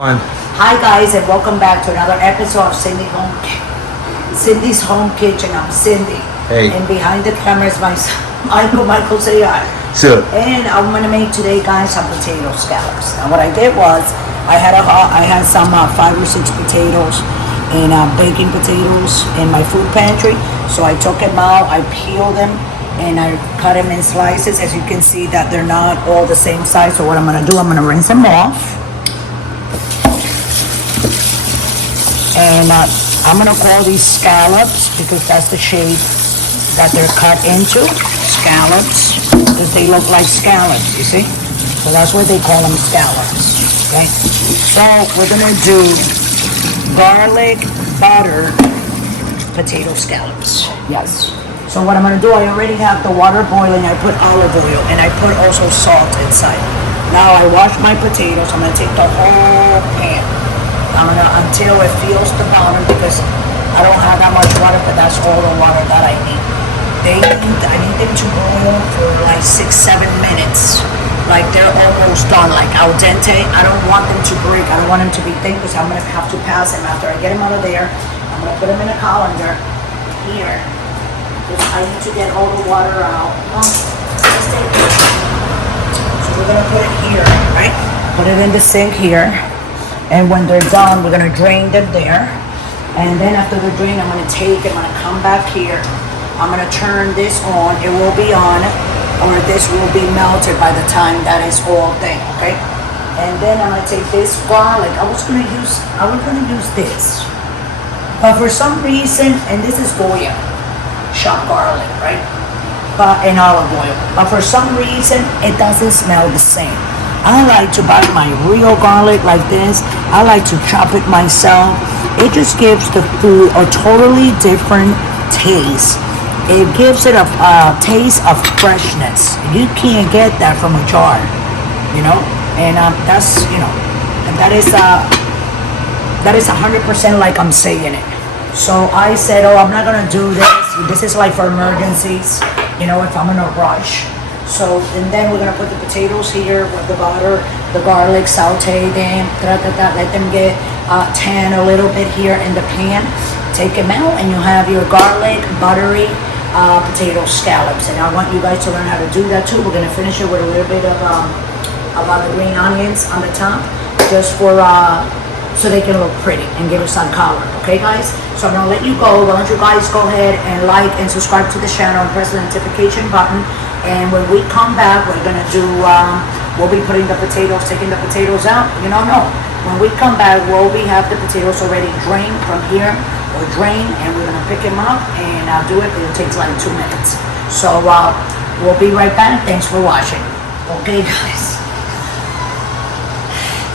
Hi guys, and welcome back to another episode of Cindy's Home Kitchen. I'm Cindy. Hey. And behind the camera is my son, Michael, say hi. So, And I'm gonna make today, guys, some potato scallops. Now what I did was, I had some 5 or 6 potatoes and baking potatoes in my food pantry. So I took them out, I peeled them, and I cut them in slices. As you can see that they're not all the same size. So what I'm gonna do, I'm gonna rinse them off. And I'm gonna call these scallops because that's the shape that they're cut into. Scallops, because they look like scallops, you see? So that's why they call them scallops, okay? So we're gonna do garlic butter potato scallops, yes. So what I'm gonna do, I already have the water boiling. I put olive oil and I put also salt inside. Now I wash my potatoes. I'm gonna take the whole pan. Until it feels the bottom, because I don't have that much water, but that's all the water that I need. I need them to boil for like 6-7 minutes. Like they're almost done, like al dente. I don't want them to break. I don't want them to be thick because I'm gonna have to pass them after I get them out of there. I'm gonna put them in a colander here. Because I need to get all the water out. So we're gonna put it here, right? Put it in the sink here. And when they're done, we're gonna drain them there. And then after the drain, I'm gonna come back here. I'm gonna turn this on. It will be on, or this will be melted by the time that is all thing, okay? And then I'm gonna take this garlic. I was gonna use this. But for some reason, and this is Goya, chopped garlic, right? And olive oil. But for some reason, it doesn't smell the same. I like to buy my real garlic like this. I like to chop it myself. It just gives the food a totally different taste. It gives it a taste of freshness. You can't get that from a jar, you know. And that's, you know, and that is 100% like I'm saying it. So I said, oh, I'm not gonna do this. This is like for emergencies, you know, if I'm in a rush. So, and then we're gonna put the potatoes here with the butter, the garlic, saute them, let them get tan a little bit here in the pan. Take them out and you have your garlic, buttery potato scallops. And I want you guys to learn how to do that too. We're gonna finish it with a little bit of the green onions on the top, just for so they can look pretty and give us some color. Okay, guys? So I'm gonna let you go. Why don't you guys go ahead and like and subscribe to the channel and press the notification button. And when we come back, we're gonna do, we'll be putting the potatoes, taking the potatoes out. You know, no. When we come back, we'll have the potatoes already drained from here, or drained, and we're gonna pick them up and do it. It'll take like 2 minutes. So we'll be right back. Thanks for watching. Okay, guys.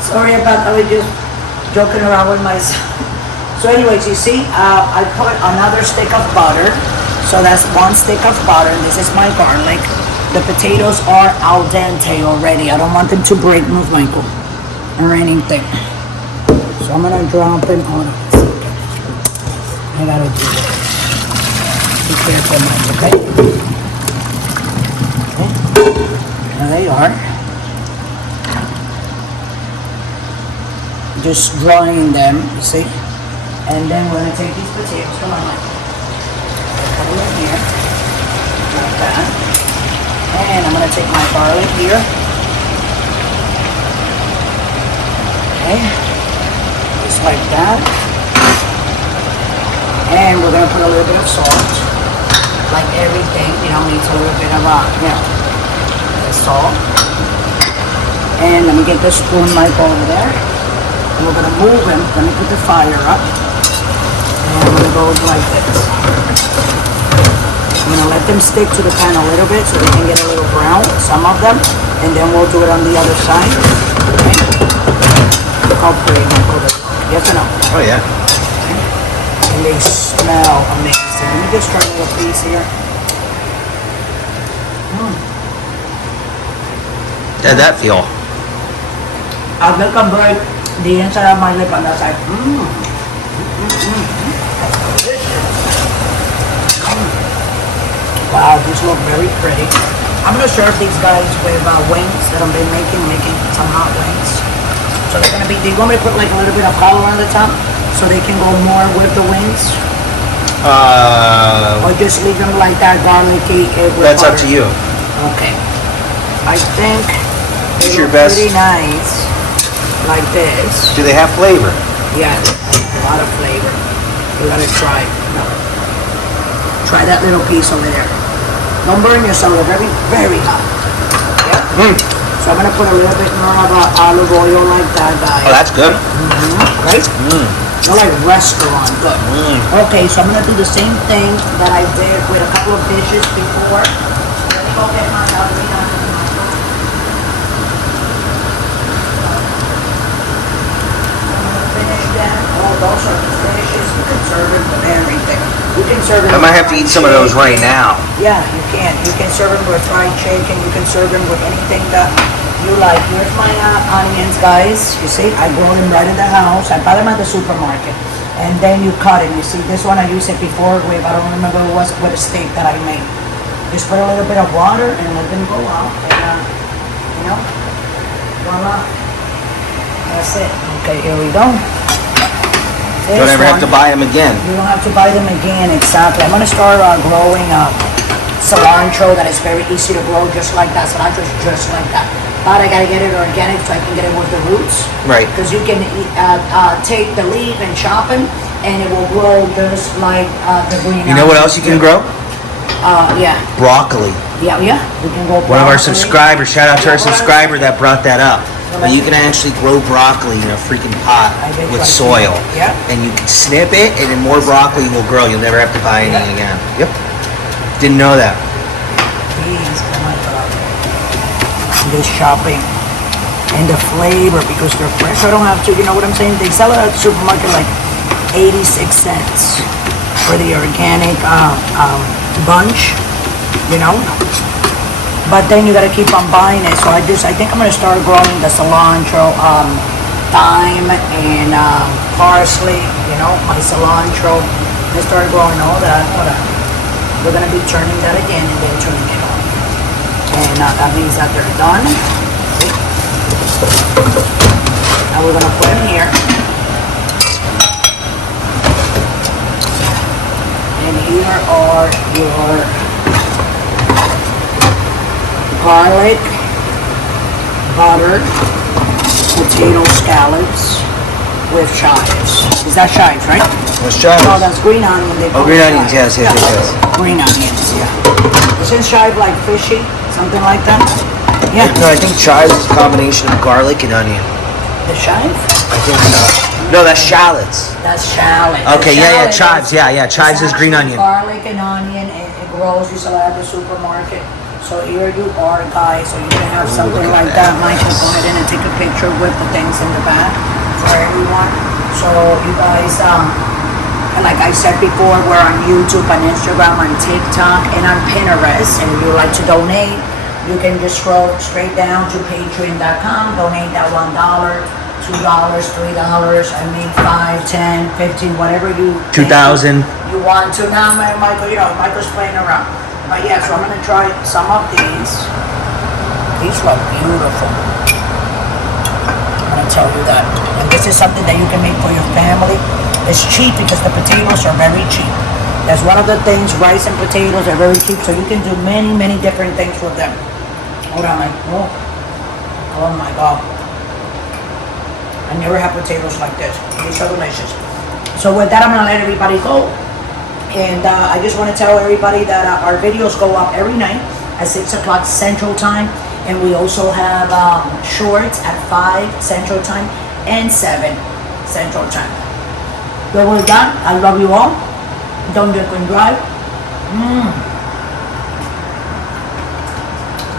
Sorry about that. We're just joking around with myself. So anyways, you see, I put another stick of butter. So that's 1 stick of butter, and this is my garlic. The potatoes are al dente already. I don't want them to break, move Michael, or anything. So I'm gonna drop them on. I gotta do this. Be careful, Mike, okay? Okay. There they are. Just drying them, you see? And then we're gonna take these potatoes. Come on, Michael. Put it in here, like that. And I'm gonna take my garlic here. Okay, just like that. And we're gonna put a little bit of salt. Like everything, you know, needs a little bit of, salt. And let me get this spoon right over there. And we're gonna move them. Let me put the fire up. And I'm gonna go like this. I'm gonna let them stick to the pan a little bit so they can get a little brown, some of them, and then we'll do it on the other side. Okay. Look how pretty, Michael. Yes or no? oh yeah. Okay. And they smell amazing. Let me just try a little piece here. How'd that feel? I think I'm break the inside of my lip on that side. Wow, these look very pretty. I'm gonna serve these guys with wings that I've been making some hot wings. So So they're gonna be, do you want me to put like a little bit of color on the top so they can go more with the wings? Or just leave them like that garlicky with That's butter? up to you. Okay. I think It's they your look best. pretty nice like this. Do they have flavor? Yeah, a lot of flavor. You gotta try. No. Try that little piece over there. Don't burn yourself. They're very, very hot. Yeah. So I'm gonna put a little bit more of olive oil like that, guys. Oh, that's good. Right? Not like restaurant, good. Okay, so I'm gonna do the same thing that I did with a couple of dishes before. Let me go get my ballerina. Oh, those are delicious. You can serve it with everything. You can serve it. I might have to eat some of those right now. Yeah, you can. You can serve them with fried chicken. You can serve them with anything that you like. Here's my onions, guys. You see, I grow them right in the house. I buy them at the supermarket. And then you cut it. You see, this one I used it before with, I don't remember what it was, with a steak that I made. Just put a little bit of water and let them go out. And, you know, voila. That's it. Okay, here we go. Don't ever have to buy them again. You don't have to buy them again, exactly. I'm gonna start growing cilantro that is very easy to grow just like that. Cilantro is just like that. But I gotta get it organic so I can get it with the roots. Right. Because you can take the leaf and chop them and it will grow just like the green. You know what else you can grow? Yeah. Broccoli. Yeah, yeah. We can go One of our broccoli. subscribers, shout out to our subscriber that brought that up. But you can actually grow broccoli in a freaking pot with soil. Yeah. And you can snip it and then more broccoli will grow. You'll never have to buy anything again. Yep. Didn't know that. Please, oh my God. This shopping and the flavor because they're fresh. I don't have to, you know what I'm saying? They sell it at the supermarket like 86 cents for the organic bunch, you know? But then you gotta keep on buying it. So I think I'm gonna start growing the cilantro, thyme, and parsley. You know, my cilantro. I start growing all that. We're gonna be turning that again and then turning it on. And that means that they're done. Now we're gonna put them here. And here are your garlic, butter, potato scallops with chives. Is that chives, right? What's chives? No, that's green onion. Green onions, yes. Green onions, yeah. Isn't chive like fishy? Something like that? Yeah. No, I think chives is a combination of garlic and onion. The chive? I think so. No, that's shallots. That's shallot. Okay, yeah, chives. Yeah, chives is green onion. Garlic and onion, and it grows. You sell it at the supermarket. So here you are, guys. So you can have something like that. Michael, go ahead and take a picture with the things in the back for everyone. So you guys, like I said before, we're on YouTube, on Instagram, on TikTok, and on Pinterest. And if you like to donate, you can just scroll straight down to patreon.com. Donate that $1, $2, $3. I mean, 5, 10, 15, whatever you 2,000. you want to. Now, Michael, you know, Michael's playing around. But yeah, so I'm gonna try some of these. These look beautiful. I'm gonna tell you that. And this is something that you can make for your family. It's cheap because the potatoes are very cheap. That's one of the things. Rice and potatoes are very cheap, so you can do many, many different things with them. Hold on, Michael. Oh my God. I never had potatoes like this. They're so delicious. So with that, I'm gonna let everybody go. And I just want to tell everybody that our videos go up every night at 6 o'clock Central Time. And we also have shorts at 5 Central Time and 7 Central Time. So we're done. I love you all. Don't drink and drive.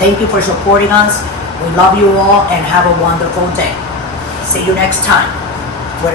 Thank you for supporting us. We love you all and have a wonderful day. See you next time.